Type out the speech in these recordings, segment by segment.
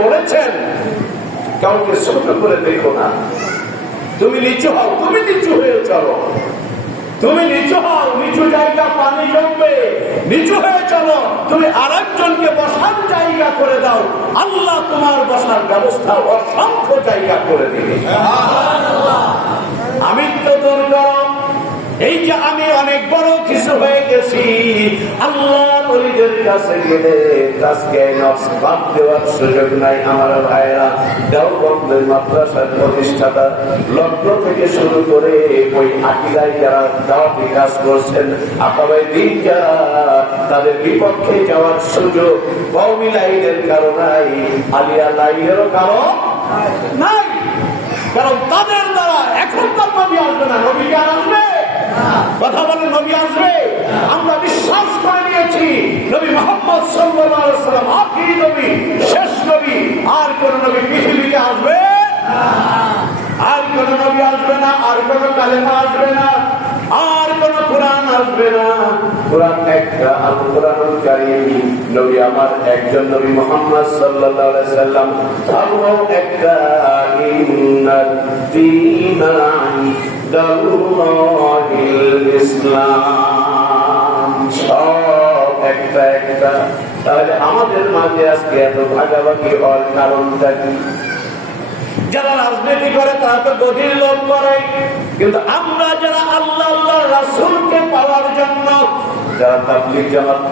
বলেছেন, কাউকে ছোট করে দেখো না। তুমি নিচু হও, তুমি নিচু হয়ে চলো। তুমি নিচু হও, নিচু জায়গা পানি জমবে, নিচু হয়ে চলো। তুমি আরেকজনকে বসার জায়গা করে দাও, আল্লাহ তোমার বসার ব্যবস্থা অসংখ্য জায়গা করে দিবে। আমি তো দূর করো, এই যে আমি অনেক বড় কিছু হয়ে গেছি, আল্লাহর ওলিদের কাছে গেলে আজকে নফস বাদ দেওয়ার সুযোগ নাই। আমার ভাইরা, দেওবন্দের মাদ্রাসার প্রতিষ্ঠাতা লগ্ন থেকে শুরু করে ওই আকিদায় যারা দাওয়াতি কাজ করছেন, আকাবাই দিন যারা, তাদের বিপক্ষে যাওয়ার সুযোগ কওমি লাইনের কারণ নাই, আলিয়া লাইনেরও কারণ নাই। কারণ তাদের দ্বারা এখন তার নবী আসবে না। নবী কে আসবে? কথা বলে নবী আসবে। আমরা বিশ্বাস করে নিয়েছি নবী মুহাম্মদ সাল্লাল্লাহু আলাইহি ওয়াসাল্লাম আখিরি নবী, শেষ নবী। আর কোন নবী পৃথিবীতে আসবে? আর কোন নবী আসবে না, আর কোন কালেমা আসবে না, আর কোন কোরআন আসবে না। কোরআন একটা, আল কোরআনুল কারীম। নবী আমার একজন, নবী মুহাম্মদ সাল্লাল্লাহু আলাইহি ওয়াসাল্লাম। ধর্ম একটা, ইন্নাদ দীনা ইনদাল্লাহিল ইসলাম। সব একটা একটা। তাহলে আমাদের মাঝে আজকে এত ভাগাভাগি হওয়ার কারণটা কি? যারা রাজনীতি করে তারা তো গদির লোক করে, কিন্তু আমরা যারা আল্লাহ আল্লাহ রাসূলকে পাওয়ার জন্য যারা তাবলীগ জামাত,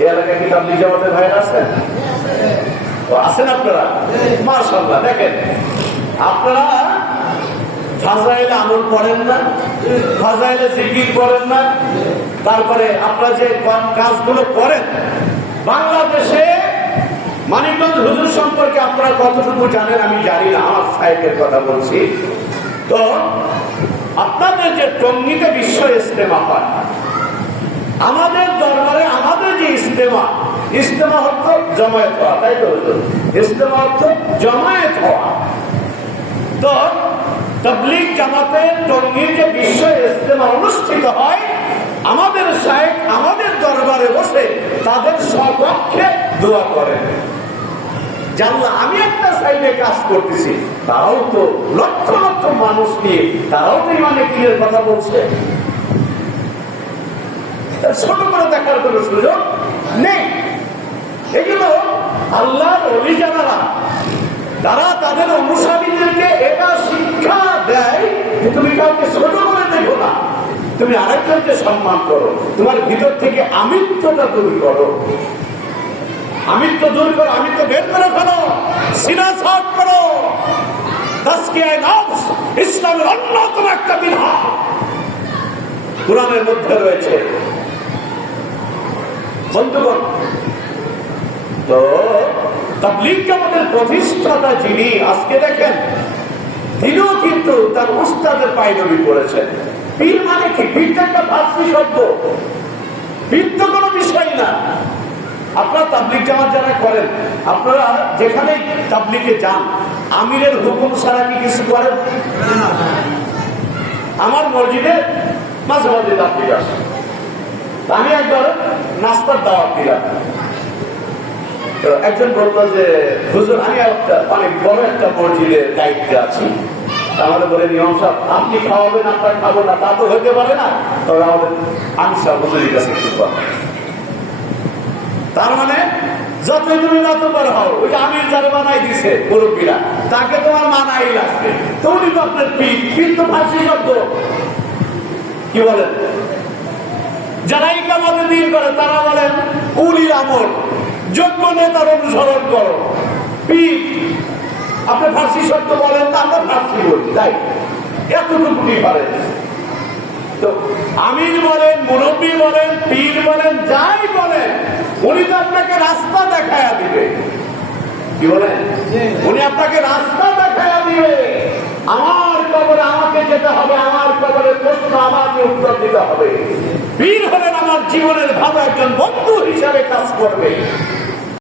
এই এলাকায় কি তাবলীগ জামাতের ভাইরা আছেন? আছেন আপনারা? মাশাআল্লাহ। দেখেন, আপনারা ফাজাইলে আমল পড়েন না, ফাজাইলে জিকির করেন না, তারপরে আপনারা যে কাজগুলো করেন, বাংলাদেশে মানিকগঞ্জ হুজুর সম্পর্কে আপনারা কতটুকু জানেন আমি জানি না, আমার সাহেবের কথা বলছি। তো আপনাদের যে টঙ্গীতে বিশ্ব ইজতেমা হয়, আমাদের দরবারে আমাদের যে ইজতেমা, ইজতেমা অর্থ জমায়েত হওয়া, তাই তো? ইজতেমা অর্থ জমায়েত হওয়া। তো তাবলীগ জামাতের টঙ্গীর যে বিশ্ব ইজতেমা অনুষ্ঠিত হয়, আমাদের সাহেব আমাদের দরবারে বসে তাদের সপক্ষে দোয়া করেন। জানলা আমি একটা সাইডে কাজ করতেছি, তারাও তো লক্ষ লক্ষ মানুষ নিয়ে, তারাও তো ইমানে কিনের কথা বলছে। ছোট করে দেখার কোন সুযোগ নেই। এগুলো আল্লাহর ওলি যারা, তারা তাদের অনুসারীদেরকে এটা শিক্ষা দেয় যে তুমি কাউকে ছোট করে দেখো না, তুমি আরেকজনকে সম্মান করো, তোমার ভিতর থেকে আমিত্বটা দূর করো। আমিত্ব দূর করো, আমিত্ব বের করে ফেলো, সিনা সাফ করো। তাজকিয়ায়ে নফস ইসলামের অন্যতম একটা বিধান কোরআনের মধ্যে রয়েছে। বন্ধুগণ, তো তাবলীগ জামাতের প্রতিষ্ঠাতা যিনি, আজকে দেখেন তিনিও কিন্তু তার উস্তাদের পায়দবি করেছেন। পীর মানে কি? পীরটা একটা ফার্সি শব্দ, পীর তো কোনো বিষয় না। আপনারা তাবলীগ জামাত যারা করেন, আপনারা যেখানে তাবলীগে যান, আমিরের হুকুম ছাড়া কি কিছু করেন? আমার মসজিদে মাঝে মাঝে তাবলীগ আসে। আমি একবার নাস্তার দাওয়াত দিলাম, একজন বললো যে হুজুর আমি অনেক বড় একটা মসজিদের দায়িত্বে আছি, আমাদের বলে ইমাম সাহেব আপনি খাওয়াবেন, আপনার খাবো না, তা তো হইতে পারে না, তবে আমাদের আনসার হুজুরের কাছে একটু পাবেন। তার মানে যতই তুমি নতবার হও, ওই আমির যারা বানাই দিছে মুরব্বীরা, তাকে তোমার মানাই লাগবে। তুমি তো আপনার পীর, পীর তো ফাঁসি শব্দ। কি বলেন? যারা ইকামতে দিন করে তারা বলেন উলিল আমর, যোগ্য নেতার অনুসরণ করো। পীর আপনি ফার্সি শব্দ বলেন, তা আমরা ফার্সি বলি, তাই এতটুকুই পারেন। তো আমির বলেন, মুরব্বী বলেন, পীর বলেন, যাই বলেন, উনি তো আপনাকে রাস্তা দেখায়া দিবে। কি বলেন? উনি আপনাকে রাস্তা দেখায়া দিবে। আমার কবরে আমাকে যেতে হবে, আমার কবরের প্রশ্ন আমাকে উত্তর দিতে হবে। পীর হলেন আমার জীবনের ভালো একজন বন্ধু হিসাবে কাজ করবে।